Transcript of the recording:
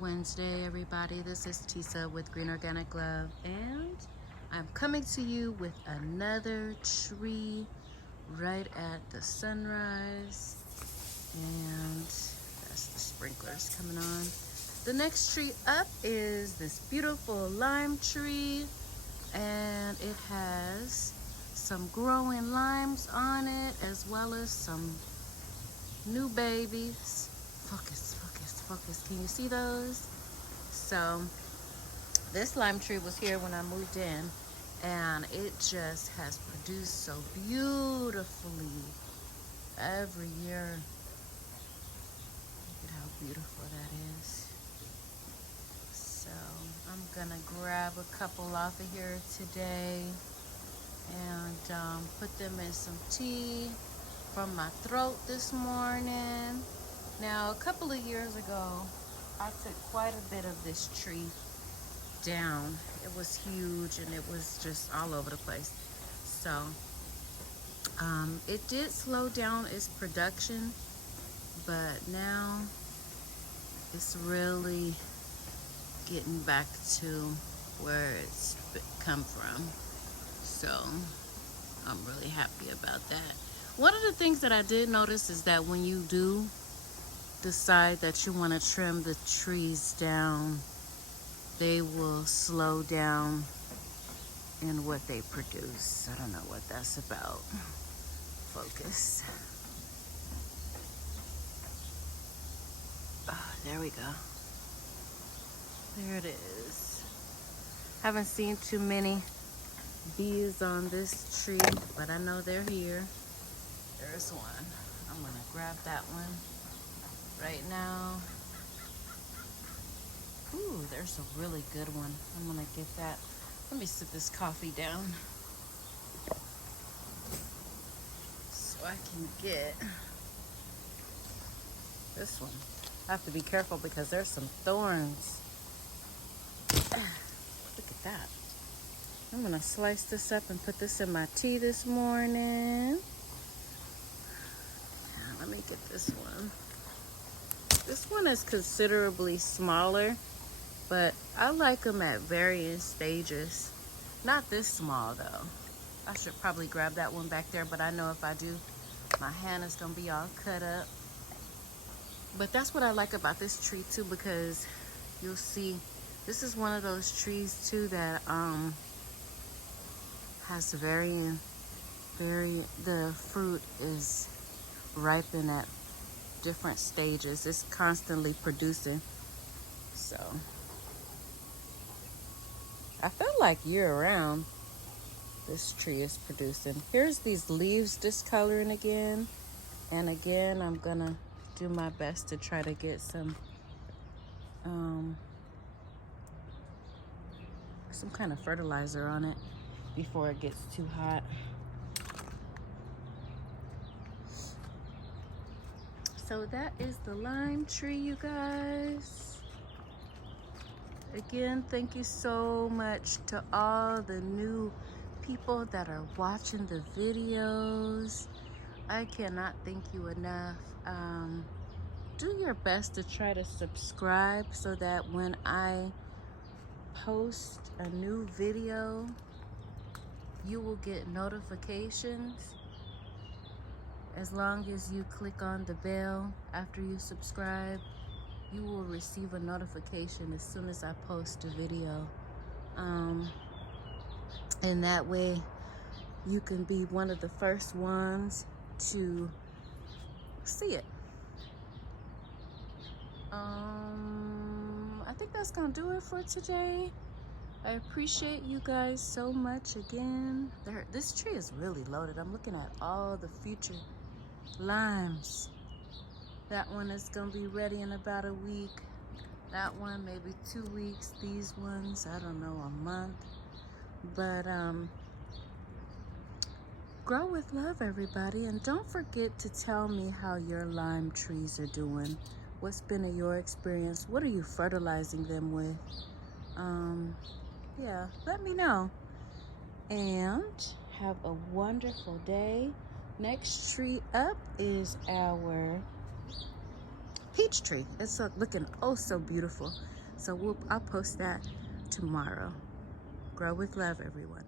Wednesday, everybody. This is Tisa with Green Organic Love, and I'm coming to you with another tree right at the sunrise. And that's the sprinklers coming on. The next tree up is this beautiful lime tree, and it has some growing limes on it as well as some new babies. Focus, focus, focus. Can you see those? So this lime tree was here when I moved in, and it just has produced so beautifully every year. Look at how beautiful that is. So I'm gonna grab a couple off of here today and put them in some tea from my throat this morning. Now, a couple of years ago, I took quite a bit of this tree down. It was huge and it was just all over the place. So it did slow down its production, but now it's really getting back to where it's come from. So I'm really happy about that. One of the things that I did notice is that when you do decide that you want to trim the trees down, they will slow down in what they produce. I don't know what that's about. Focus. Oh, there we go. There it is. Haven't seen too many bees on this tree, but I know they're here. There's one. I'm gonna grab that one right now. Ooh, there's a really good one. I'm gonna get that. Let me sit this coffee down so I can get this one. I have to be careful because there's some thorns. Look at that. I'm gonna slice this up and put this in my tea this morning. Now, let me get this one. This one is considerably smaller, but I like them at varying stages. Not this small though. I should probably grab that one back there, but I know if I do, my hand is gonna be all cut up. But that's what I like about this tree too, because you'll see, this is one of those trees too that has the fruit is ripened at different stages. It's constantly producing. So I feel like year-round this tree is producing. Here's these leaves discoloring again. And again, I'm gonna do my best to try to get some kind of fertilizer on it before it gets too hot. So that is the lime tree, you guys. Again, thank you so much to all the new people that are watching the videos. I cannot thank you enough. Do your best to try to subscribe so that when I post a new video, you will get notifications. As long as you click on the bell after you subscribe, you will receive a notification as soon as I post a video. And that way you can be one of the first ones to see it. I think that's gonna do it for today. I appreciate you guys so much again. This tree is really loaded. I'm looking at all the future limes. That one is gonna be ready in about a week. That one maybe 2 weeks. These ones, I don't know, a month. But grow with love, everybody, and don't forget to tell me how your lime trees are doing What's been your experience? What are you fertilizing them with? Yeah, let me know. And have a wonderful day. Next tree up is our peach tree. It's looking oh so beautiful. So I'll post that tomorrow. Grow with love, everyone.